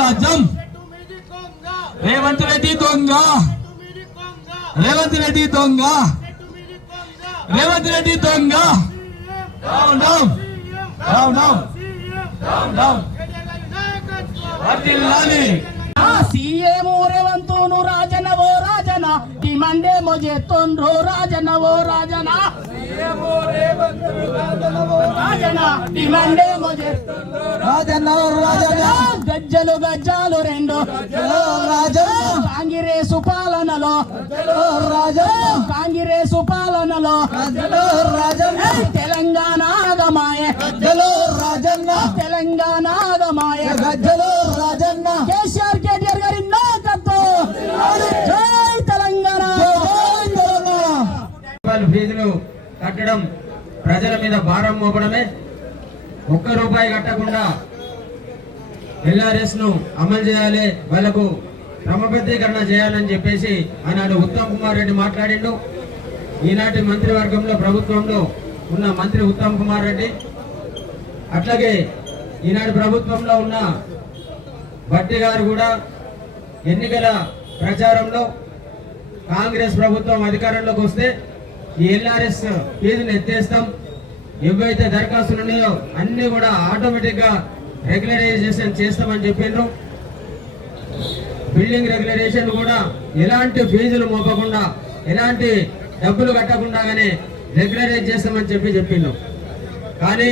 రాజ్యం రేవంత్ రెడ్డి దొంగ. రేవంత్ రెడ్డి దొంగ. రేవంత్ రెడ్డి దొంగ. Down down down down down down వర్ధిల్లాలి. సీఎం రేవంతును రాజన ఓ రాజన డిమాండేమో చేస్తుండ్రు రాజన. ఓ రాజన రాజన డిమాండేమో చేస్తుండ్రు రాజన్న రాజన్న. గజ్జలు గజ్జాలు రెండు. రాజన్న. కాంగిరేసు పాలనలో. రాజన్న. కాంగిరేసు పాలనలో. రాజన్న. తెలంగాణ ఆగమాయ. గజ్జలో రాజన్న. తెలంగాణ ఆగమాయ. గజ్జలో రాజన్న. కేసీఆర్ కేటీఆర్ గారి నాయకత్వం. జై తెలంగాణ. ఫీజులు కట్టడం ప్రజల మీద భారం మోపడమే. ఒక్క రూపాయి కట్టకుండా ఎల్ఆర్ఎస్ను అమలు చేయాలి వాళ్ళకు క్రమబద్ధీకరణ చేయాలని చెప్పేసి ఆనాడు ఉత్తమ్ కుమార్ రెడ్డి మాట్లాడిండు. ఈనాటి మంత్రివర్గంలో ప్రభుత్వంలో ఉన్న మంత్రి ఉత్తమ్ కుమార్ రెడ్డి. అట్లాగే ఈనాటి ప్రభుత్వంలో ఉన్న భట్టి గారు కూడా ఎన్నికల ప్రచారంలో కాంగ్రెస్ ప్రభుత్వం అధికారంలోకి వస్తే ఎల్ఆర్ఎస్ ఫీజులు ఎత్తేస్తాం. ఏవైతే దరఖాస్తులు ఉన్నాయో అన్ని కూడా ఆటోమేటిక్గా రెగ్యులరైజేషన్ చేస్తామని చెప్పిండ్రు బిల్డింగ్ రెగ్యులరేషన్ కూడా ఎలాంటి ఫీజులు మోపకుండా ఎలాంటి డబ్బులు కట్టకుండానే రెగ్యులరైజ్ చేస్తామని చెప్పి చెప్పిండ్రు కానీ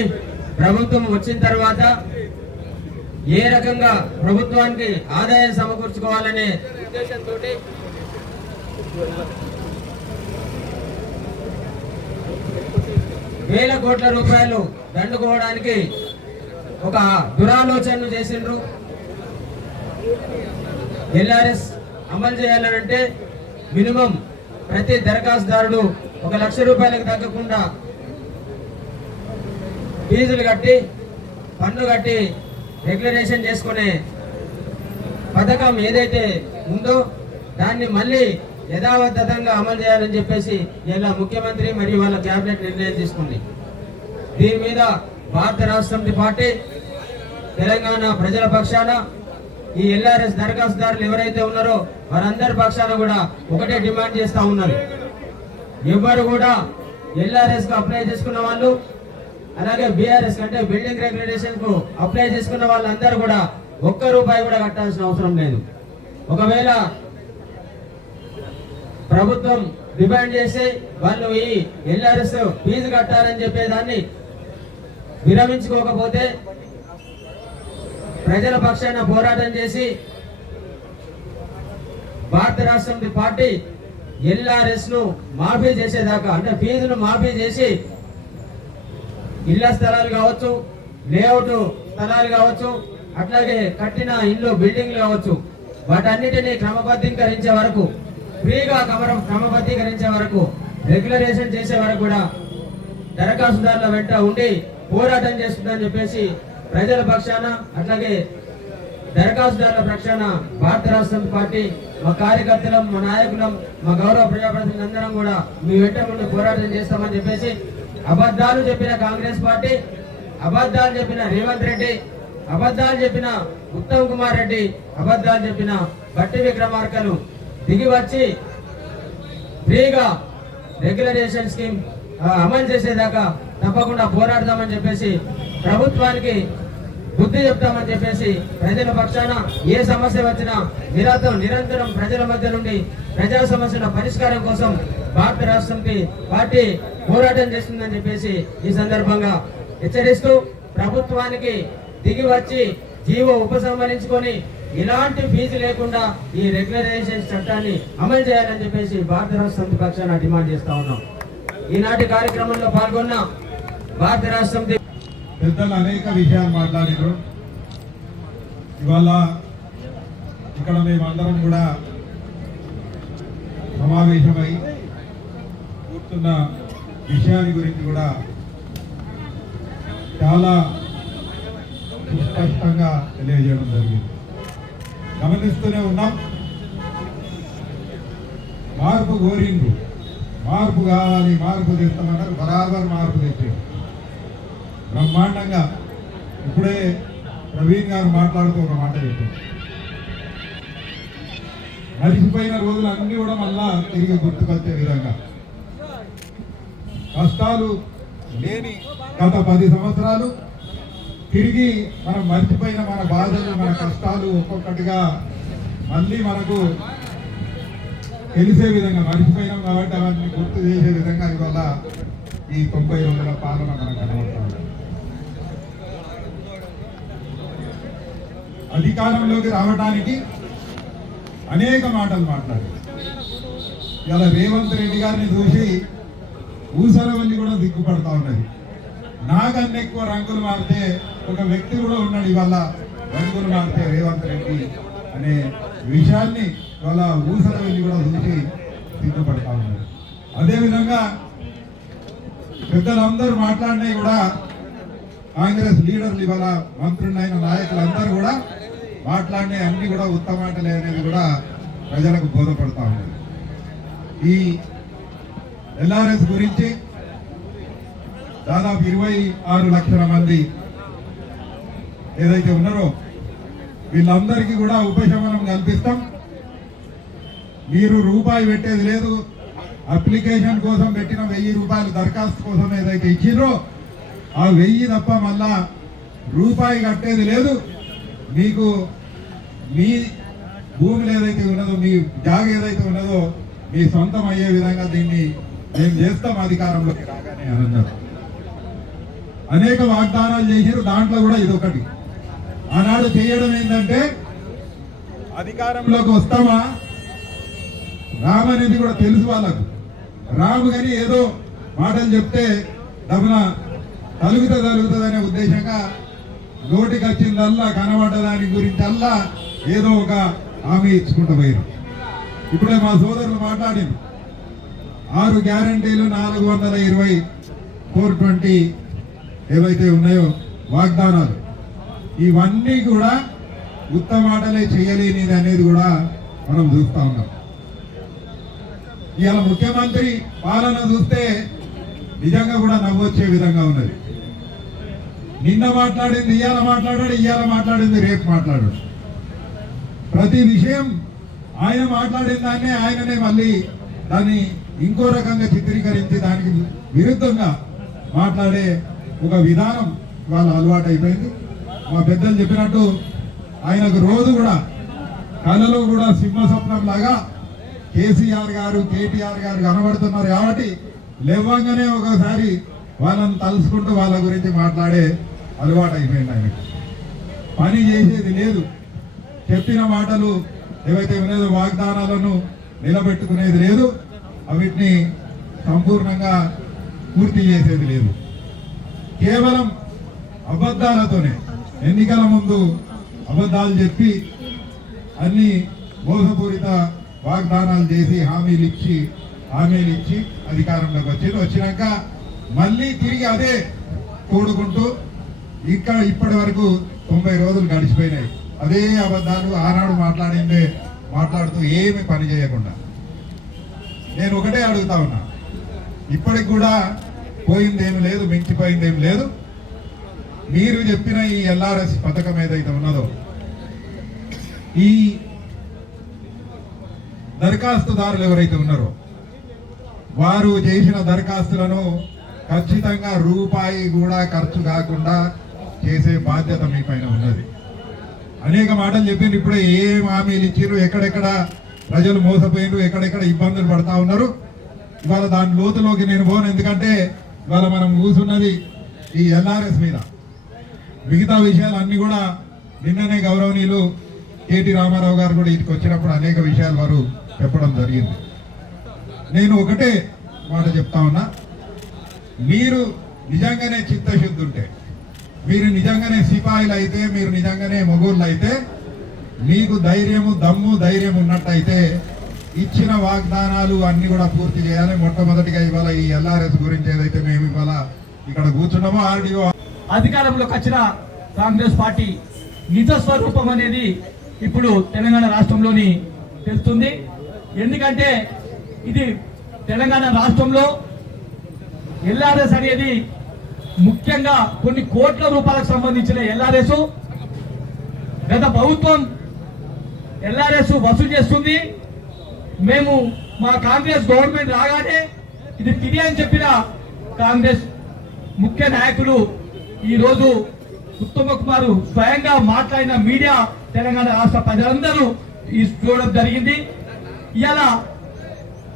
ప్రభుత్వం వచ్చిన తర్వాత ఏ రకంగా ప్రభుత్వానికి ఆదాయం సమకూర్చుకోవాలనే ఉద్దేశంతో వేల కోట్ల రూపాయలు దండుకోవడానికి ఒక దురాలోచనను చేసిండ్రు. ఎల్ఆర్ఎస్ అమలు చేయాలంటే మినిమం ప్రతి దరఖాస్తుదారుడు ఒక లక్ష రూపాయలకు తగ్గకుండా ఫీజులు కట్టి పన్ను కట్టి రెగ్యులరేషన్ చేసుకునే పథకం ఏదైతే ఉందో దాన్ని మళ్ళీ యథావద్ధంగా అమలు చేయాలని చెప్పేసి ఇలా ముఖ్యమంత్రి మరియు వాళ్ళ కేబినెట్ నిర్ణయం తీసుకుంది. దీని మీద భారత రాష్ట్ర సమితి పార్టీ తెలంగాణ ప్రజల పక్షాన ఈ ఎల్ఆర్ఎస్ దరఖాస్తుదారులు ఎవరైతే ఉన్నారో వారందరి పక్షాన కూడా ఒకటే డిమాండ్ చేస్తూ ఉన్నారు ఎవరు కూడా ఎల్ఆర్ఎస్కు అప్లై చేసుకున్న వాళ్ళు అలాగే బీఆర్ఎస్ అంటే బిల్డింగ్ రెగ్యులేషన్కు అప్లై చేసుకున్న వాళ్ళందరూ కూడా ఒక్క రూపాయి కూడా కట్టాల్సిన అవసరం లేదు. ఒకవేళ ప్రభుత్వం డిమాండ్ చేసి వాళ్ళు ఈ ఎల్ఆర్ఎస్ ఫీజు కట్టాలని చెప్పేదాన్ని విరమించుకోకపోతే ప్రజల పక్షాన పోరాటం చేసి భారత రాష్ట్రం పార్టీ ఎల్ఆర్ఎస్ను మాఫీ చేసేదాకా అంటే ఫీజును మాఫీ చేసి ఇళ్ళ స్థలాలు కావచ్చు లేఅవుట్ స్థలాలు కావచ్చు అట్లాగే కట్టిన ఇల్లు బిల్డింగ్లు కావచ్చు వాటన్నిటిని క్రమబద్ధీకరించే వరకు ఫ్రీగా కవరం క్రమబద్ధీకరించే వరకు రెగ్యులరేషన్ చేసే వరకు కూడా దరఖాస్తుదారుల వెంట ఉండి పోరాటం చేస్తుందని చెప్పేసి ప్రజల పక్షాన అట్లాగే దరఖాస్తుదారుల పక్షాన భారత రాష్ట్ర పార్టీ మా కార్యకర్తలం మా నాయకులం మా గౌరవ ప్రజాప్రతినిధులు అందరం కూడా మీ వెంట ముందు పోరాటం చేస్తామని చెప్పేసి అబద్ధాలు చెప్పిన కాంగ్రెస్ పార్టీ అబద్ధాలు చెప్పిన రేవంత్ రెడ్డి అబద్ధాలు చెప్పిన ఉత్తమ్ కుమార్ రెడ్డి అబద్ధాలు చెప్పిన బట్టి విక్రమార్కలు దిగి వచ్చి ఫ్రీగా రెగ్యులరేషన్ స్కీమ్ అమలు చేసేదాకా తప్పకుండా పోరాడదామని చెప్పేసి ప్రభుత్వానికి బుద్ధి చెప్తామని చెప్పేసి ప్రజల పక్షాన ఏ సమస్య వచ్చినా నిరంతరం నిరంతరం ప్రజల మధ్య నుండి ప్రజా సమస్యల పరిష్కారం కోసం భారత రాష్ట్రంకి పార్టీ పోరాటం చేస్తుందని చెప్పేసి ఈ సందర్భంగా హెచ్చరిస్తూ ప్రభుత్వానికి దిగి వచ్చి జీవో ఉపసంహరించుకొని ఇలాంటి ఫీజు లేకుండా ఈ రెగ్యులరైజేషన్ చట్టాన్ని అమలు చేయాలని చెప్పేసి భారత రాష్ట్ర సమితి పక్షాన డిమాండ్ చేస్తా ఉన్నాం. ఈనాటి కార్యక్రమంలో పాల్గొన్న భారత రాష్ట్ర సమితి పెద్దలు అనేక విషయాలు మాట్లాడారు. ఇవాళ ఇక్కడ మేమందరం కూడా సమావేశమై కూర్చున్న విషయాన్ని గురించి కూడా చాలా సుస్పష్టంగా తెలియజేయడం జరిగింది. గమనిస్తూనే ఉన్నాం. మార్పు కోరిండు మార్పు కావాలి మార్పు తెస్తామన్నారు బరాబర్ మార్పు తెచ్చారు. బ్రహ్మాండంగా ఇప్పుడే ప్రవీణ్ గారు మాట్లాడుతూ ఒక మాట చెప్పారు. మరిచిపోయిన రోజులు అన్ని కూడా మళ్ళా తిరిగి గుర్తుకొచ్చే విధంగా. కష్టాలు లేని గత పది సంవత్సరాలు తిరిగి మనం మర్చిపోయిన మన బాధలు మన కష్టాలు ఒక్కొక్కటిగా మళ్ళీ మనకు తెలిసే విధంగా మర్చిపోయినాం కాబట్టి అవన్నీ గుర్తు చేసే విధంగా ఇవాళ ఈ తొంభై రోజుల పాలన మనకు కనబడుతుంది. అధికారంలోకి రావడానికి అనేక మాటలు మాట్లాడారు. ఇలా రేవంత్ రెడ్డి గారిని చూసి ఊసరవల్లి కూడా దిగ్గుపడతా ఉన్నది. నాకన్నా ఎక్కువ రంగులు మారితే ఒక వ్యక్తి కూడా ఉన్నాడు ఇవాళ రంగులు నాటితే రేవంత్ రెడ్డి అనే విషయాన్ని ఇవాళ ఊసరవల్లి కూడా చూసి దిగ్గుపడతా ఉన్నాడు అదేవిధంగా పెద్దలందరూ మాట్లాడినవి కూడా కాంగ్రెస్ లీడర్లు ఇవాళ మంత్రులైన నాయకులందరూ కూడా మాట్లాడిన అన్ని కూడా ఉత్తమాటలే అనేది కూడా ప్రజలకు బోధపడతా ఉన్నది ఈ ఎల్ఆర్ఎస్ గురించి దాదాపు ఇరవై ఆరు లక్షల మంది ఏదైతే ఉన్నారో వీళ్ళందరికీ కూడా ఉపశమనం కల్పిస్తాం. మీరు రూపాయి పెట్టేది లేదు. అప్లికేషన్ కోసం పెట్టిన వెయ్యి రూపాయలు దరఖాస్తు కోసం ఏదైతే ఇచ్చిండ్రో ఆ వెయ్యి తప్ప మళ్ళా రూపాయి కట్టేది లేదు. మీకు మీ భూములు ఏదైతే ఉన్నదో మీ జాగ ఏదైతే ఉన్నదో మీ సొంతం అయ్యే విధంగా దీన్ని మేము చేస్తాం అధికారంలోకి రాగానే అని అన్నారు అనేక వాగ్దానాలు చేశారు దాంట్లో కూడా ఇదొకటి. ఆనాడు చేయడం ఏంటంటే అధికారంలోకి వస్తామా? రామ్ అనేది కూడా తెలుసు వాళ్ళకు. రాము కానీ ఏదో మాటలు చెప్తే డబ్బున తలుగుతా తలుగుతుంది అనే ఉద్దేశంగా నోటికి వచ్చిందల్లా కనబడ్డదాని గురించి అల్లా ఏదో ఒక హామీ ఇచ్చుకుంటూ పోయారు ఇప్పుడే మా సోదరులు మాట్లాడింది ఆరు గ్యారంటీలు నాలుగు వందల ఇరవై ఫోర్ ట్వంటీ ఏవైతే ఉన్నాయో వాగ్దానాలు. ఇవన్నీ కూడా ఉత్తమాటలే చేయలేనిది అనేది కూడా మనం చూస్తా ఉన్నాం. ఇవాళ ముఖ్యమంత్రి పాలన చూస్తే నిజంగా కూడా నవ్వొచ్చే విధంగా ఉన్నది. నిన్న మాట్లాడింది ఇవాళ మాట్లాడాడు ఇవాళ మాట్లాడింది రేపు మాట్లాడాడు. ప్రతి విషయం ఆయన మాట్లాడిన దాన్నే ఆయననే మళ్ళీ దాన్ని ఇంకో రకంగా చిత్రీకరించి దానికి విరుద్ధంగా మాట్లాడే ఒక విధానం వాళ్ళ అలవాటు అయిపోయింది మా పెద్దలు చెప్పినట్టు ఆయనకు రోజు కూడా కళలో కూడా సింహ స్వప్నం లాగా కేసీఆర్ గారు కేటీఆర్ గారు కనబడుతున్నారు కాబట్టి లేవంగానే ఒకసారి వాళ్ళని తలుసుకుంటూ వాళ్ళ గురించి మాట్లాడే అలవాటు అయిపోయింది ఆయన పని చేసేది లేదు. చెప్పిన మాటలు ఏవైతే ఉన్నాయో వాగ్దానాలను నిలబెట్టుకునేది లేదు. అవిటిని సంపూర్ణంగా పూర్తి చేసేది లేదు. కేవలం అబద్ధాలతోనే ఎన్నికల ముందు అబద్ధాలు చెప్పి అన్ని మోసపూరిత వాగ్దానాలు చేసి హామీలు ఇచ్చి హామీలు ఇచ్చి అధికారంలోకి వచ్చి వచ్చినాక మళ్ళీ తిరిగి అదే కూడుకుంటూ ఇంకా ఇప్పటి వరకు తొంభై రోజులు గడిచిపోయినాయి. అదే అబద్ధాలు ఆనాడు మాట్లాడిందే మాట్లాడుతూ ఏమి పని చేయకుండా. నేను ఒకటే అడుగుతా ఉన్నా. ఇప్పటికి కూడా పోయిందేమి లేదు మించిపోయిందేమి లేదు. మీరు చెప్పిన ఈ ఎల్ఆర్ఎస్ పథకం ఏదైతే ఉన్నదో ఈ దరఖాస్తుదారులు ఎవరైతే ఉన్నారో వారు చేసిన దరఖాస్తులను ఖచ్చితంగా రూపాయి కూడా ఖర్చు కాకుండా చేసే బాధ్యత మీ పైన ఉన్నది. అనేక మాటలు చెప్పిండ్రు ఇప్పుడే ఏం హామీలు ఇచ్చారు ఎక్కడెక్కడ ప్రజలు మోసపోయినారు ఎక్కడెక్కడ ఇబ్బందులు పడతా ఉన్నారు. ఇవాళ దాని లోతులోకి నేను పోను ఎందుకంటే ఇవాళ మనం కూసున్నది ఈ ఎల్ఆర్ఎస్ మీద. మిగతా విషయాలు అన్ని కూడా నిన్ననే గౌరవనీయులు కేటీ రామారావు గారు కూడా ఇక్కడికి వచ్చినప్పుడు అనేక విషయాలు వారు చెప్పడం జరిగింది. నేను ఒకటే మాట చెప్తా ఉన్నా. మీరు నిజంగానే చిత్తశుద్ధి ఉంటే మీరు నిజంగానే సిపాయిలు అయితే మీరు నిజంగానే మొగోళ్ళు అయితే మీకు ధైర్యము దమ్ము ధైర్యం ఉన్నట్టయితే ఇచ్చిన వాగ్దానాలు అన్ని కూడా పూర్తి చేయాలి. మొట్టమొదటిగా ఇవాళ ఈ ఎల్ఆర్ఎస్ గురించి ఏదైతే మేము ఇవాళ ఇక్కడ కూర్చున్నామో ఆర్డీఓ అధికారంలోకి వచ్చిన కాంగ్రెస్ పార్టీ నిజ స్వరూపం అనేది ఇప్పుడు తెలంగాణ రాష్ట్రంలోని తెలుస్తుంది. ఎందుకంటే ఇది తెలంగాణ రాష్ట్రంలో ఎల్ఆర్ఎస్ అనేది ముఖ్యంగా కొన్ని కోట్ల రూపాయలకు సంబంధించిన ఎల్ఆర్ఎస్. గత ప్రభుత్వం ఎల్ఆర్ఎస్ వసూలు చేస్తుంది. మేము మా కాంగ్రెస్ గవర్నమెంట్ రాగానే ఇది తిరిగి అని చెప్పిన కాంగ్రెస్ ముఖ్య నాయకులు ఈ రోజు ఉత్తమ కుమార్ స్వయంగా మాట్లాడిన మీడియా తెలంగాణ రాష్ట్ర ప్రజలందరూ ఈ చూడడం జరిగింది. ఇలా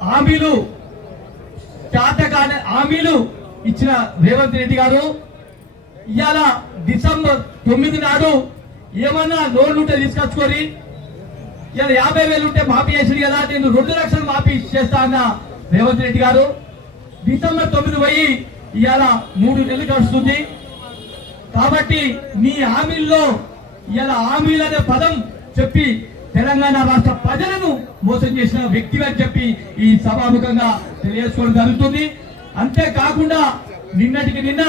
హామీలు చేతకాని హామీలు ఇచ్చిన రేవంత్ రెడ్డి గారు ఇవాళ డిసెంబర్ తొమ్మిది నాడు ఏమన్నా లోన్లు ఉంటే తీసుకొచ్చుకొని ఇలా యాభై వేలు ఉంటే మాఫీ చేసింది కదా నేను రెండు లక్షలు మాఫీ చేస్తా అన్న రేవంత్ రెడ్డి గారు. డిసెంబర్ తొమ్మిది పోయి ఇవాళ మూడు నెలలు గడుస్తుంది. కాబట్టి మీ హామీల్లో ఇలా హామీలు అనే పదం చెప్పి తెలంగాణ రాష్ట్ర ప్రజలను మోసం చేసిన వ్యక్తిగా చెప్పి ఈ సభాముఖంగా తెలియజేసుకోవడం జరుగుతుంది. అంతేకాకుండా నిన్నటికి నిన్న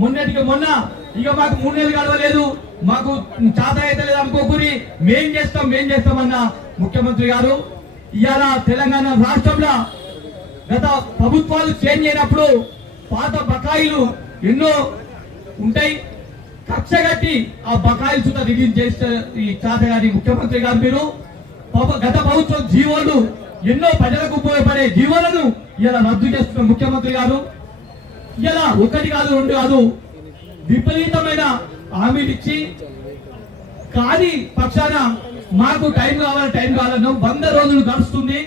మొన్నటికి మొన్న ఇక మాకు మూడు నెలలు గడవలేదు మాకు చాత అయితే లేదు అనుకోకూరి మేం చేస్తాం మేం చేస్తామన్న ముఖ్యమంత్రి గారు. ఇవాళ తెలంగాణ రాష్ట్రంలో గత ప్రభుత్వాలు చేంజ్ అయినప్పుడు పాత బకాయిలు ఎన్నో ఉంటాయి. కక్ష కట్టి ఆ బకాయిలు చూత రిలీజ్ చేస్తే ఈ చాతగారి ముఖ్యమంత్రి గారు మీరు. గత ప్రభుత్వం జీవోలు ఎన్నో ప్రజలకు ఉపయోగపడే జీవోలను ఇలా రద్దు చేస్తున్న ముఖ్యమంత్రి గారు. ఇలా ఒకటి కాదు రెండు కాదు విపరీతమైన హామీలు ఇచ్చి కానీ పక్షాన మాకు టైం కావాలి టైం కావాలను వంద రోజులు గడుస్తుంది.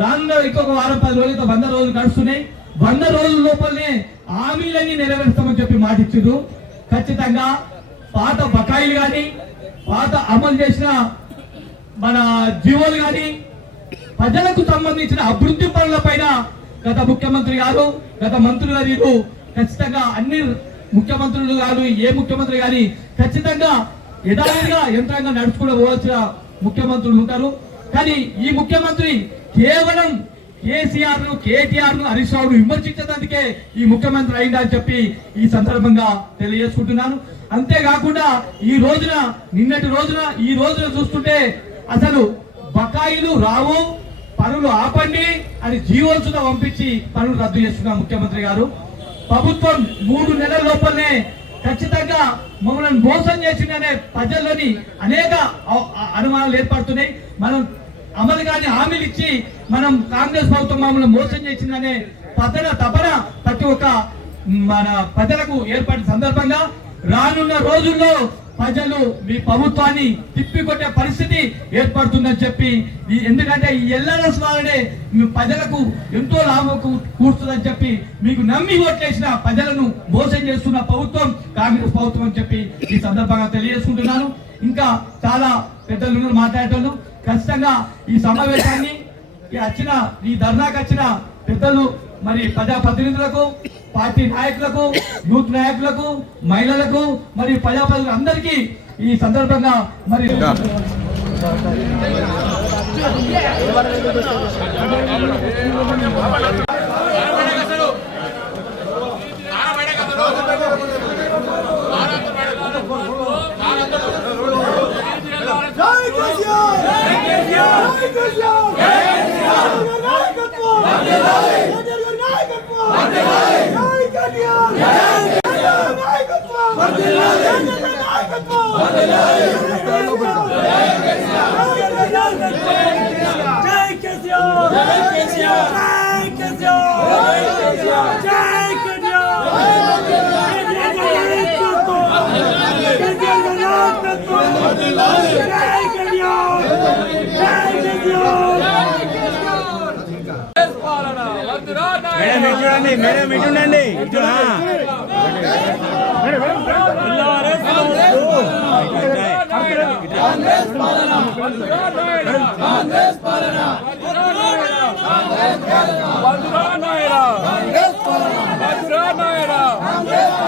రానున్న ఇంకొక వారం పది రోజులతో వంద రోజులు గడుస్తున్నాయి. వంద రోజుల లోపలనే హామీలన్నీ నెరవేరుస్తామని చెప్పి మాట ఖచ్చితంగా పాత బకాయిలు కానీ పాత అమలు చేసిన మన జీవోలు కానీ ప్రజలకు సంబంధించిన అభివృద్ధి పనుల పైన గత ముఖ్యమంత్రి గారు గత మంత్రులు గారు ఖచ్చితంగా అన్ని ముఖ్యమంత్రులు గారు ఏ ముఖ్యమంత్రి గాని ఖచ్చితంగా యథావిధిగా యంత్రాంగం నడుచుకుంటూ పోవాల్సిన ముఖ్యమంత్రులు ఉంటారు. కానీ ఈ ముఖ్యమంత్రి కేవలం కేసీఆర్ను కేటీఆర్ను హరీష్ రావును విమర్శించడానికే ఈ ముఖ్యమంత్రి అయిందా అని చెప్పి ఈ సందర్భంగా తెలియజేసుకుంటున్నాను. అంతేకాకుండా ఈ రోజున నిన్నటి రోజున ఈ రోజున చూస్తుంటే అసలు బకాయిలు రావు పనులు ఆపండి అని జీవోల్సుగా పంపించి పనులు రద్దు చేస్తున్నారు ముఖ్యమంత్రి గారు. ప్రభుత్వం మూడు నెలల లోపలనే ఖచ్చితంగా మమ్మల్ని మోసం చేసిందనే ప్రజల్లోని అనేక అనుమానాలు ఏర్పడుతున్నాయి. మనం అమలు కాని హామీలు ఇచ్చి మనం కాంగ్రెస్ ప్రభుత్వం మమ్మల్ని మోసం చేసిందనే పతన తపన ప్రతి ఒక్క మన ప్రజలకు ఏర్పడిన సందర్భంగా రానున్న రోజుల్లో ప్రజలు మీ ప్రభుత్వాన్ని తిప్పికొట్టే పరిస్థితి ఏర్పడుతుందని చెప్పి ఎందుకంటే ఈ ఎల్ఆర్ఎస్ వల్లనే మీ ప్రజలకు ఎంతో లాభం కూర్చుందని చెప్పి మీకు నమ్మి ఓట్లేసిన ప్రజలను మోసం చేస్తున్న ప్రభుత్వం కాంగ్రెస్ ప్రభుత్వం అని చెప్పి ఈ సందర్భంగా తెలియజేసుకుంటున్నాను. ఇంకా చాలా పెద్దలు మాట్లాడేటోళ్ళు. ఖచ్చితంగా ఈ సమావేశాన్ని వచ్చిన ఈ ధర్నాకు వచ్చిన పెద్దలు మరి ప్రజా ప్రతినిధులకు పార్టీ నాయకులకు యూత్ నాయకులకు మహిళలకు మరియు ప్రజాప్రతినిధులు అందరికీ ఈ సందర్భంగా మరి జై కేసీఆర్! జై కేసీఆర్ జై కేసీఆర్ జై నాయకత్వం వందనాలి జై నాయకత్వం వందనాలి జై కేసీఆర్ జై నాయకత్వం వందనాలి జై నాయకత్వం వందనాలి జై కేసీఆర్ జై కేసీఆర్ జై మేడం కేసీఆర్ జై కేసీఆర్ జై కేసీఆర్ జై కేసీఆర్ కాంగ్రెస్